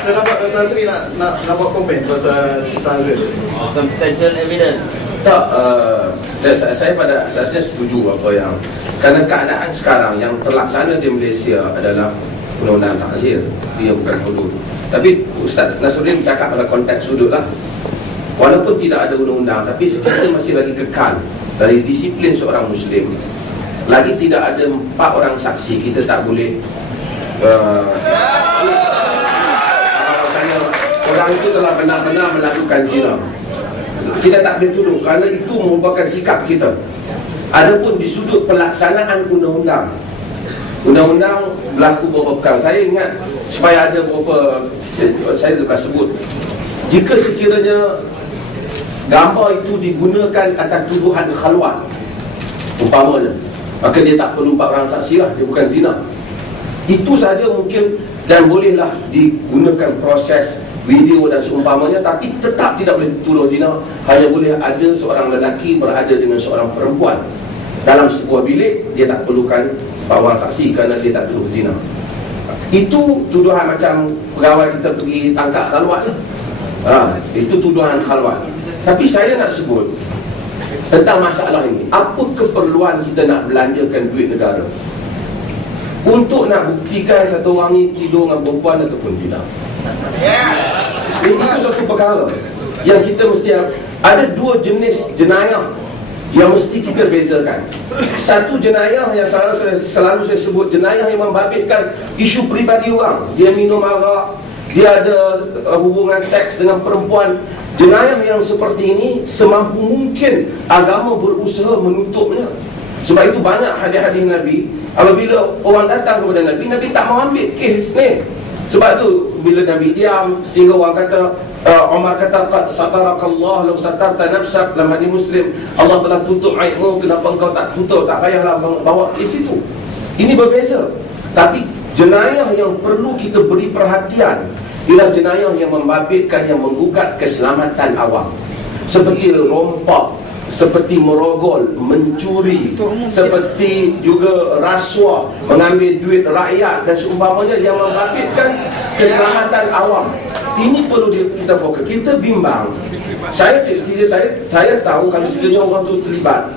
Saya dapat Dr. Sri nak buat komen pasal Sandra. Substantial evidence. Tak, saya pada asasnya setuju apa yang, kerana keadaan sekarang yang terlaksana di Malaysia adalah undang-undang takzir, dia bukan hudud. Tapi Ustaz Nasruddin cakap pada konteks hudud lah. Walaupun tidak ada undang-undang, tapi kita masih lagi kekal dari disiplin seorang Muslim. Lagi tidak ada 4 orang saksi, kita tak boleh orang itu telah benar-benar melakukan zina. Kita tak boleh tuduh kerana itu merupakan sikap kita. Adapun di sudut pelaksanaan undang-undang, undang-undang berlaku beberapa perkara. Saya ingat supaya ada beberapa, saya lepas sebut, jika sekiranya gambar itu digunakan atas tuduhan khalwat umpamanya, maka dia tak perlu 4 orang saksi lah, dia bukan zina. Itu saja mungkin, dan bolehlah digunakan proses video dan seumpamanya, tapi tetap tidak boleh tuduh zina. Hanya boleh ada seorang lelaki berada dengan seorang perempuan dalam sebuah bilik, dia tak perlukan 4 orang saksi kerana dia tak tuduh zina. Itu tuduhan macam pegawai kita pergi tangkap khalwat je. Itu tuduhan khalwat. Tapi saya nak sebut tentang masalah ini. Apa keperluan kita nak belanjakan duit negara untuk nak buktikan satu orang ni tidur dengan perempuan ataupun tidak? Itu satu perkara yang kita mesti ada 2 jenis jenayah yang mesti kita bezakan. Satu jenayah yang selalu saya sebut, jenayah yang membabitkan isu peribadi orang. Dia minum arak, dia ada hubungan seks dengan perempuan. Jenayah yang seperti ini semampu mungkin agama berusaha menutupnya. Sebab itu banyak hadis-hadis Nabi, apabila orang datang kepada Nabi, Nabi tak mau ambil kes ni. Sebab tu bila Nabi diam, sehingga orang kata, Umar kata, qad satarakallah law satarta nafsak, dalam hadis Muslim, Allah telah tutup aibmu, kenapa engkau tak tutup, tak payahlah bawa kes itu. Ini berbeza. Tapi jenayah yang perlu kita beri perhatian ialah jenayah yang membabitkan, yang menggugat keselamatan awam, seperti rompak, seperti merogol, mencuri, seperti juga rasuah, mengambil duit rakyat dan seumpamanya yang membabitkan keselamatan awam. Ini perlu kita fokus. Kita bimbang. Saya tahu kalau sekiranya orang tu terlibat,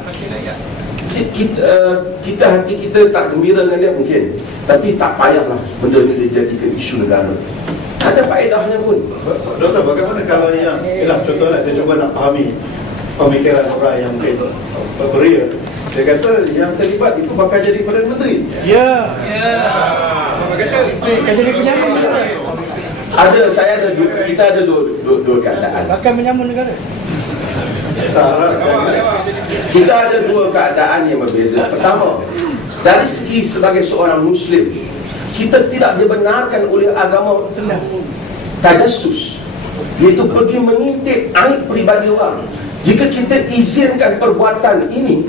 kita hati kita tak gembira dengan dia mungkin, tapi tak payahlah benda ni dijadikan isu negara. Ada faedahnya pun. Doktor, bagaimana kalau yang, contohlah saya cuba nak fahami pemikiran orang yang mungkin beria. Dia kata yang terlibat itu bakal jadi Perdana Menteri. Ya. Apa kata? Kasih dia menyambung sekarang. Kita ada dua keadaan. Bakal menyambung negara. Kita ada 2 keadaan yang berbeza. Pertama, dari segi sebagai seorang Muslim, kita tidak dibenarkan oleh agama tajassus, iaitu pergi mengintip aib peribadi orang. Jika kita izinkan perbuatan ini,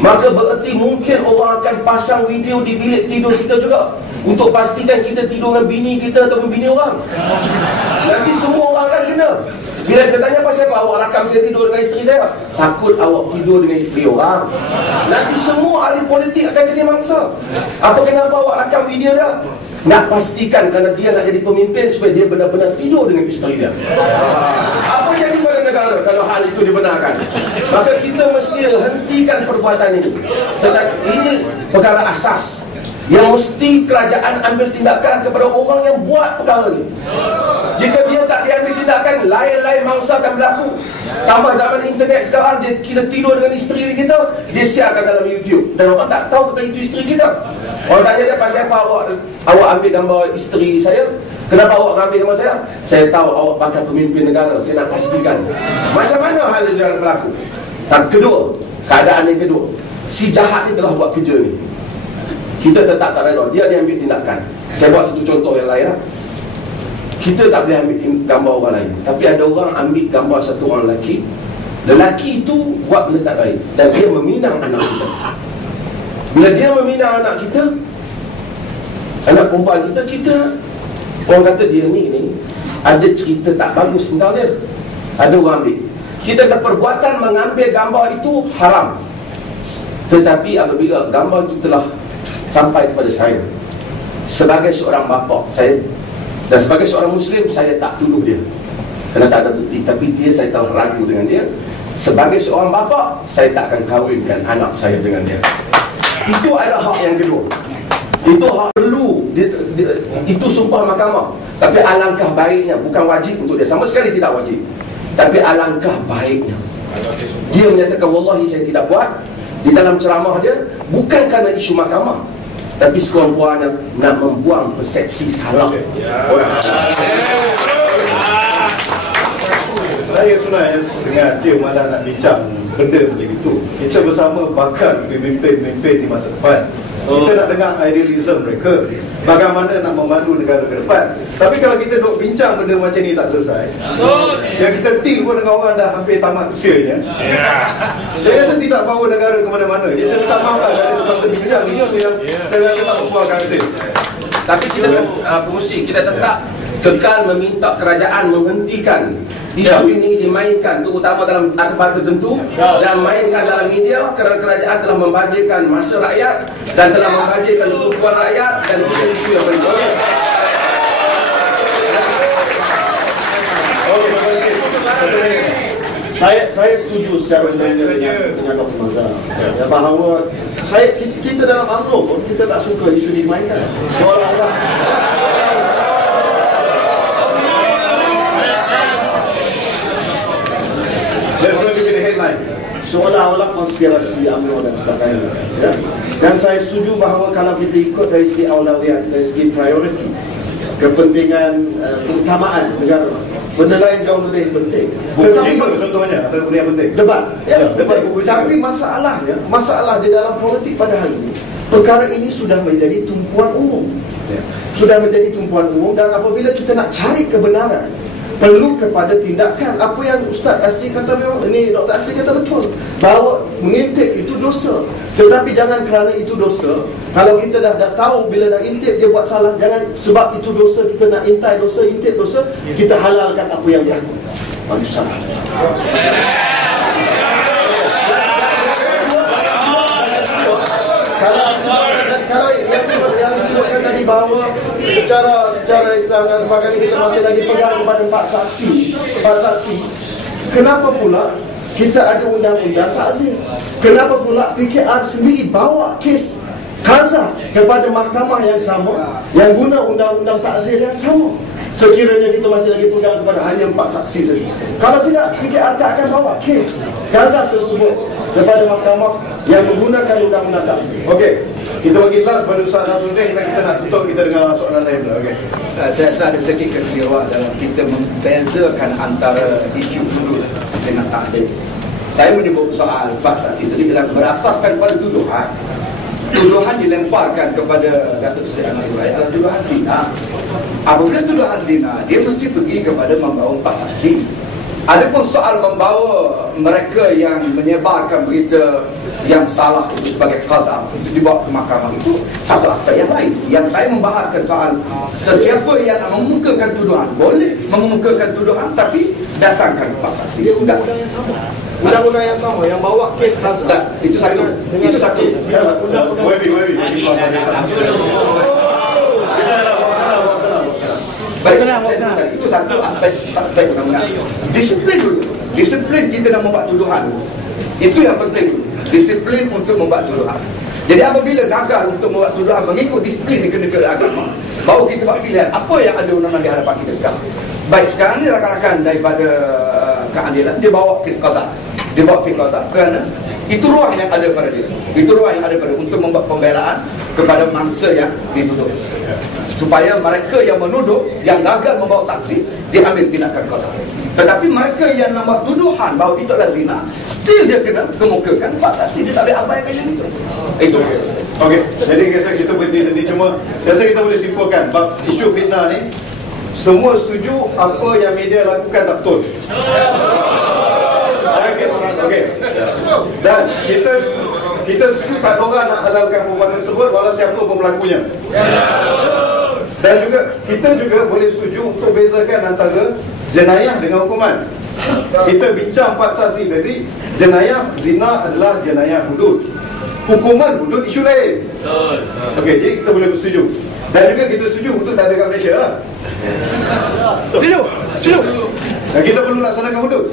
maka bererti mungkin orang akan pasang video di bilik tidur kita juga, untuk pastikan kita tidur dengan bini kita ataupun bini orang. Nanti semua orang akan kena. Bila kita tanya, pasal apa awak rakam saya tidur dengan isteri saya? Takut awak tidur dengan isteri orang. Nanti semua ahli politik akan jadi mangsa. Apa kenapa awak rakam video dia? Nak pastikan kerana dia nak jadi pemimpin supaya dia benar-benar tidur dengan isteri dia. Apa jadi pada negara kalau hal itu dibenarkan? Maka kita mesti hentikan perbuatan ini. Tetapi ini perkara asas yang mesti kerajaan ambil tindakan kepada orang yang buat perkara ini. Jika dia tak diambil tindakan, lain-lain mangsa akan berlaku. Tambah zaman internet sekarang, kita tidur dengan isteri kita, dia siarkan dalam YouTube, dan orang tak tahu tentang itu isteri kita. Orang tanya dia, pasal apa awak ambil gambar isteri saya? Kenapa awak ambil gambar saya? Saya tahu awak bakal pemimpin negara, saya nak pastikan. Macam mana hal itu jangan berlaku? Dan kedua, keadaan yang kedua, si jahat ni telah buat kerja ni, kita tetap tak reda, dia ambil tindakan. Saya buat satu contoh yang lain lah. Kita tak boleh ambil gambar orang lain, tapi ada orang ambil gambar satu orang lelaki, Lelaki itu buat benda tak baik dan dia meminang anak kita. Bila dia meminang anak kita, anak perempuan kita, orang kata dia ni ada cerita tak bagus tentang dia, ada orang ambil. Kita kata perbuatan mengambil gambar itu haram. Tetapi apabila gambar itu telah sampai kepada saya, sebagai seorang bapa saya dan sebagai seorang Muslim, saya tak tuduh dia kerana tak ada bukti. Tapi dia, saya telah ragu dengan dia. Sebagai seorang bapa, saya tak akan kahwinkan anak saya dengan dia. Itu adalah hak yang kedua. Itu hak perlu, itu sumpah mahkamah. Tapi alangkah baiknya, bukan wajib untuk dia, sama sekali tidak wajib, tapi alangkah baiknya dia menyatakan wallahi saya tidak buat. Di dalam ceramah dia, bukan kerana isu mahkamah, tapi sekurang-kurangnya nak membuang persepsi salah orang. Saya sebenarnya sengaja malah nak bincang benda macam itu. Kita bersama bakal pemimpin-pemimpin di masa depan. Kita nak dengar idealism mereka, bagaimana nak memandu negara ke depan. Tapi kalau kita duk bincang benda macam ni tak selesai, yang kita deal pun dengan orang dah hampir tamat usianya, saya rasa tidak bawa negara ke mana-mana. Jadi saya minta maaf lah kerana terpaksa bincang ini yang saya rasa tak membuahkan hasil. Tapi kita pengusi, kita tetap kekal meminta kerajaan menghentikan isu ini dimainkan, terutama dalam tempat tertentu, dan mainkan dalam media, kerana kerajaan telah membazirkan masa rakyat dan telah membazirkan keperluan rakyat dan isu-isu yang berikutnya. Saya setuju secara dengan Dr. Mazhar. Bahawa kita dalam UMNO pun kita tak suka isu dimainkan. Seolah-olah seolah-olah konspirasi UMNO dan sebagainya, ya? Dan saya setuju bahawa kalau kita ikut dari segi aulawiyat, dari segi priority, kepentingan keutamaan negara, benda lain jauh lebih penting. Tetapi contohnya apa benda yang penting? Debat, ya, debat. Tapi masalah di dalam politik pada hari ini, perkara ini sudah menjadi tumpuan umum, ya. Sudah menjadi tumpuan umum, dan apabila kita nak cari kebenaran, perlu kepada tindakan. Apa yang Ustaz Asri kata, memang ini Dr. Asri kata betul, bahawa mengintip itu dosa. Tetapi jangan kerana itu dosa, kalau kita dah tahu bila dah intip dia buat salah, jangan sebab itu dosa kita nak intai dosa, intip dosa, kita halalkan apa yang berlaku. Itu salah. Kalau yang disebutkan tadi bahawa secara Islam dan sebagainya kita masih lagi pegang kepada empat saksi. Kenapa pula kita ada undang-undang takzir? Kenapa pula PKR sendiri bawa kes Kaza kepada mahkamah yang sama, yang guna undang-undang takzir yang sama? Sekiranya kita masih lagi pegang kepada hanya 4 saksi saja. Kalau tidak, PKR tak akan bawa kes Gaza tersebut kepada mahkamah yang menggunakan undang-undang takzir. Okey, kita bagi last pada Ustaz Nasruddin, kita nak tutup kita dengan soalan lain. Okey. Saya rasa ada sedikit kekeliruan dalam kita membezakan antara isu hudud dengan takzir. Saya menyebut soal 4 saksi itu dibilang berasaskan pada tuduhan. Tuduhan dilemparkan kepada Datuk Seri Anwar Ibrahim adalah tuduhan zina. Apabila tuduhan zina, dia mesti pergi kepada membawa 4 saksi. Adapun soal membawa mereka yang menyebarkan berita yang salah itu sebagai qazaf untuk dibawa ke mahkamah, itu satu aspek yang lain. Yang saya membahaskan soal sesiapa yang mengemukakan tuduhan boleh mengemukakan tuduhan, tapi datangkan 4 saksi. Dia undang-undang yang sama. Undang-undang yang sama yang bawa kes Gaza. Itu satu. Itu satu. Baik, itu satu aspek undang-undang. Disiplin dulu. Disiplin kita nak membuat tuduhan. Itu yang penting. Disiplin untuk membuat tuduhan. Jadi apabila gagal untuk membuat tuduhan mengikut disiplin di negara agama, baru kita buat pilihan apa yang ada undang-undang di hadapan kita sekarang. Baik, sekarang ni rakan-rakan daripada keadilan, dia bawa kes qazaf. Dia bawa kes qazaf kerana itu ruang yang ada pada dia. Itu ruang yang ada pada untuk membuat pembelaan kepada mangsa yang dituduh, supaya mereka yang menuduh, yang gagal membawa saksi, diambil tindakan qazaf. Tetapi mereka yang membuat tuduhan bahawa itu adalah zina, still dia kena kemukakan 4 saksi. Dia tak boleh abaikan yang itu. Itu dia. Okey, jadi kita berhenti sendiri. Cuma biasa kita boleh simpulkan bab isu fitnah ni, semua setuju apa yang media lakukan tak betul. Okey. Dan kita setuju tak ada orang nak halalkan perbuatan tersebut walau siapa pun pelakunya. Dan juga kita juga boleh setuju untuk bezakan antara jenayah dengan hukuman. Kita bincang 4 saksi tadi, jenayah zina adalah jenayah hudud. Hukuman hudud isu lain. Okey, jadi kita boleh bersetuju. Dan juga kita setuju hudud tak ada kat Malaysia lah. Setuju? Dan kita perlu laksanakan hudud.